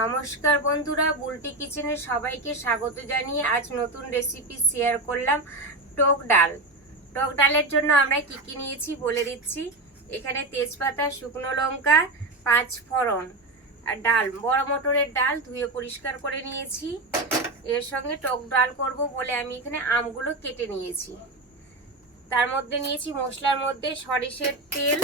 নমস্কার বন্ধুরা, বুলটি কিচেনে সবাইকে স্বাগত জানিয়ে আজ নতুন রেসিপি শেয়ার করলাম। টক ডাল। টক ডালের জন্য আমরা কি কি নিয়েছি বলে দিচ্ছি। এখানে তেজপাতা, শুকনো লঙ্কা, 5 ফোড়ন আর ডাল, বড় মটরের ডাল ধুয়ে পরিষ্কার করে নিয়েছি। এর সঙ্গে টক ডাল করব বলে আমি এখানে আমগুলো কেটে নিয়েছি। তার মধ্যে নিয়েছি মশলার মধ্যে সরিষার তেল,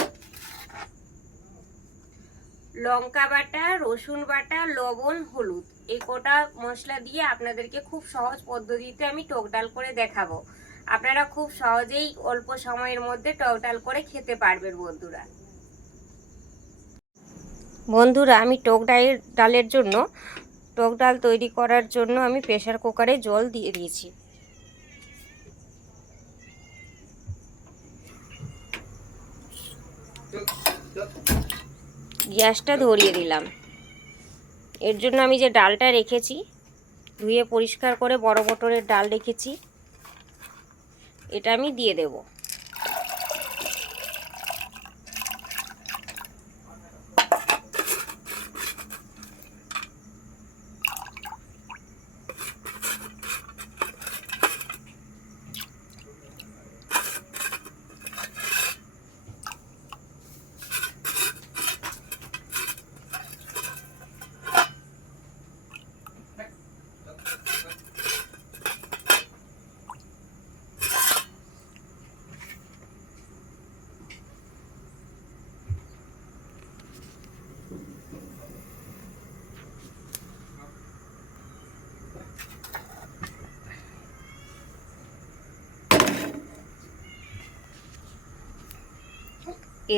লঙ্কা বাটা, রসুন বাটা, লবণ, হলুদ। এই কটা মশলা দিয়ে আপনাদেরকে খুব সহজ পদ্ধতিতে আমি টক ডাল করে দেখাবো। আপনারা খুব সহজেই অল্প সময়ের মধ্যে টক ডাল করে খেতে পারবেন। বন্ধুরা আমি ডালের জন্য টক ডাল তৈরি করার জন্য আমি প্রেসার কুকারে জল দিয়ে দিয়েছি। গ্যাসটা ধরিয়ে দিলাম। এর জন্য আমি যে ডালটা রেখেছি, ধুয়ে পরিষ্কার করে বড় মটরের ডাল রেখেছি, এটা আমি দিয়ে দেব।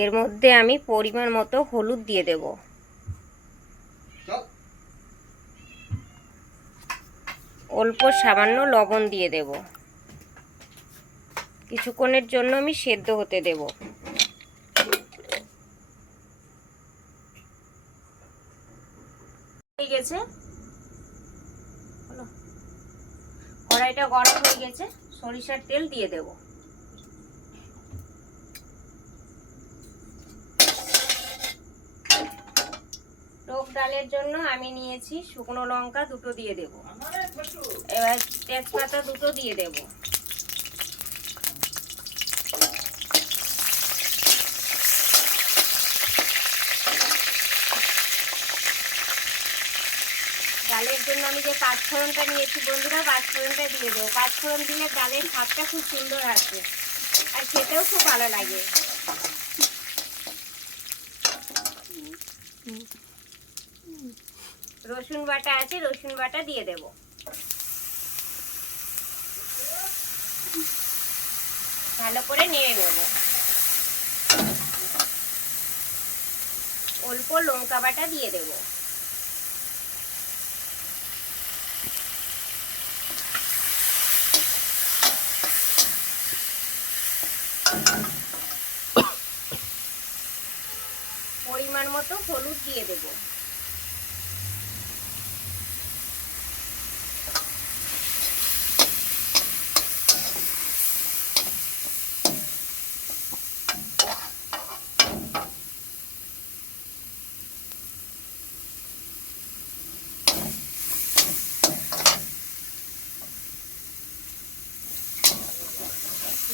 এর মধ্যে আমি পরিমাণ মতো হলুদ দিয়ে দেব। অল্প সামান্য লবণ দিয়ে দেব। কিছুক্ষণের জন্য আমি সেদ্ধ হতে দেব। হয়ে গেছে, কড়াইটা গরম হয়ে গেছে, সরিষার তেল দিয়ে দেব। টক ডালের জন্য আমি নিয়েছি শুকনো লঙ্কা দুটো দিয়ে দেব। এবার তেজপাতা দুটো দিয়ে দেব। ডালের জন্য আমি যে 5 ফোড়নটা নিয়েছি বন্ধুরা, 5 ফোড়নটা দিয়ে দেবো। 5 ফোড়ন দিলে ডালের স্বাদটা খুব সুন্দর আসে আর খেতেও খুব ভালো লাগে। রসুন বাটা আছে, রসুন বাটা দিয়ে দেব। ভালো করে নেড়ে নেব। অল্প লঙ্কা বাটা দিয়ে দেব। পরিমাণ মতো হলুদ দিয়ে দেব।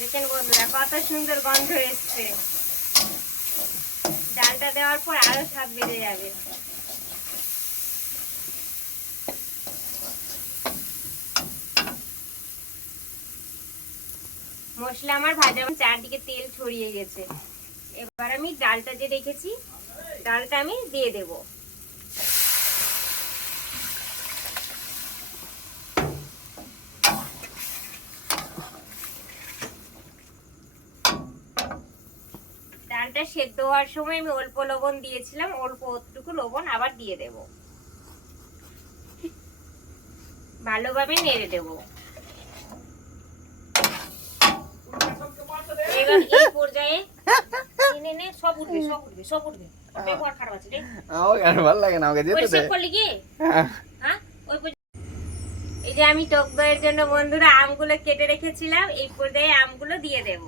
দেখেন বন্ধুরা কত সুন্দর গন্ধ এসছে। ডালটা দেওয়ার পর আরো স্বাদ বেড়ে যাবে। মশলা আমার ভাজা চারদিকে তেল ছড়িয়ে গেছে। এবার আমি ডালটা যে রেখেছি, ডালটা আমি দিয়ে দেব। ডালটা সেদ্ধ হওয়ার সময় আমি অল্প লবণ দিয়েছিলাম, অল্প একটু লবণ আবার দিয়ে দেব। ভালোভাবে নেড়ে দেব। এবার এই পর্যায়ে সব উঠবে, সব উঠবে, সব উঠবে। ব্যবহার খারাপ আছে রে, আমার ভালো লাগে না। আমাকে যেতে দে। করলি কি? হ্যাঁ, ওই এই যে আমি টক দইয়ের জন্য বন্ধুরা আমগুলো কেটে রেখেছিলাম, এই পর্যায়ে আমগুলো দিয়ে দেব।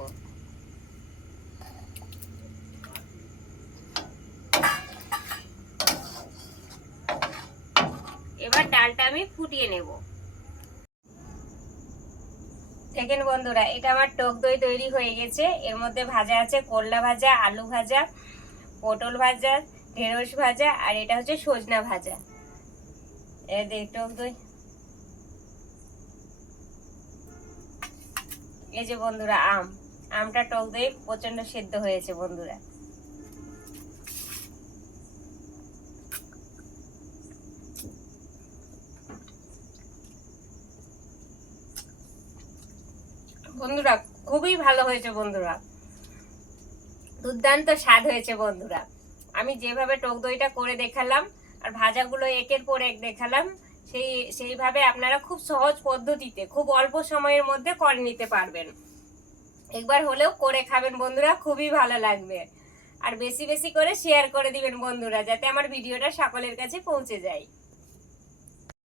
এবার ডালটা আমি ফুটিয়ে নেব। দেখেন বন্ধুরা, এটা আমার টক দই তৈরি হয়ে গেছে। এর মধ্যে ভাজা আছে করলা ভাজা, আলু ভাজা, পটল ভাজা, ঢেঁড়স ভাজা, আর এটা হচ্ছে সজনা ভাজা। এই দেখ টক দই। এই যে বন্ধুরা আমটা টক দই প্রচন্ড সেদ্ধ হয়েছে বন্ধুরা। বন্ধুরা খুবই ভালো হয়েছে বন্ধুরা, দুর্দান্ত স্বাদ হয়েছে বন্ধুরা। আমি যেভাবে টক দইটা করে দেখালাম আর ভাজাগুলো একের পর এক দেখালাম, সেইভাবে আপনারা খুব সহজ পদ্ধতিতে খুব অল্প সময়ের মধ্যে করে নিতে পারবেন। একবার হলেও করে খাবেন বন্ধুরা, খুবই ভালো লাগবে। আর বেশি বেশি করে শেয়ার করে দিবেন বন্ধুরা, যাতে আমার ভিডিওটা সকলের কাছে পৌঁছে যায়।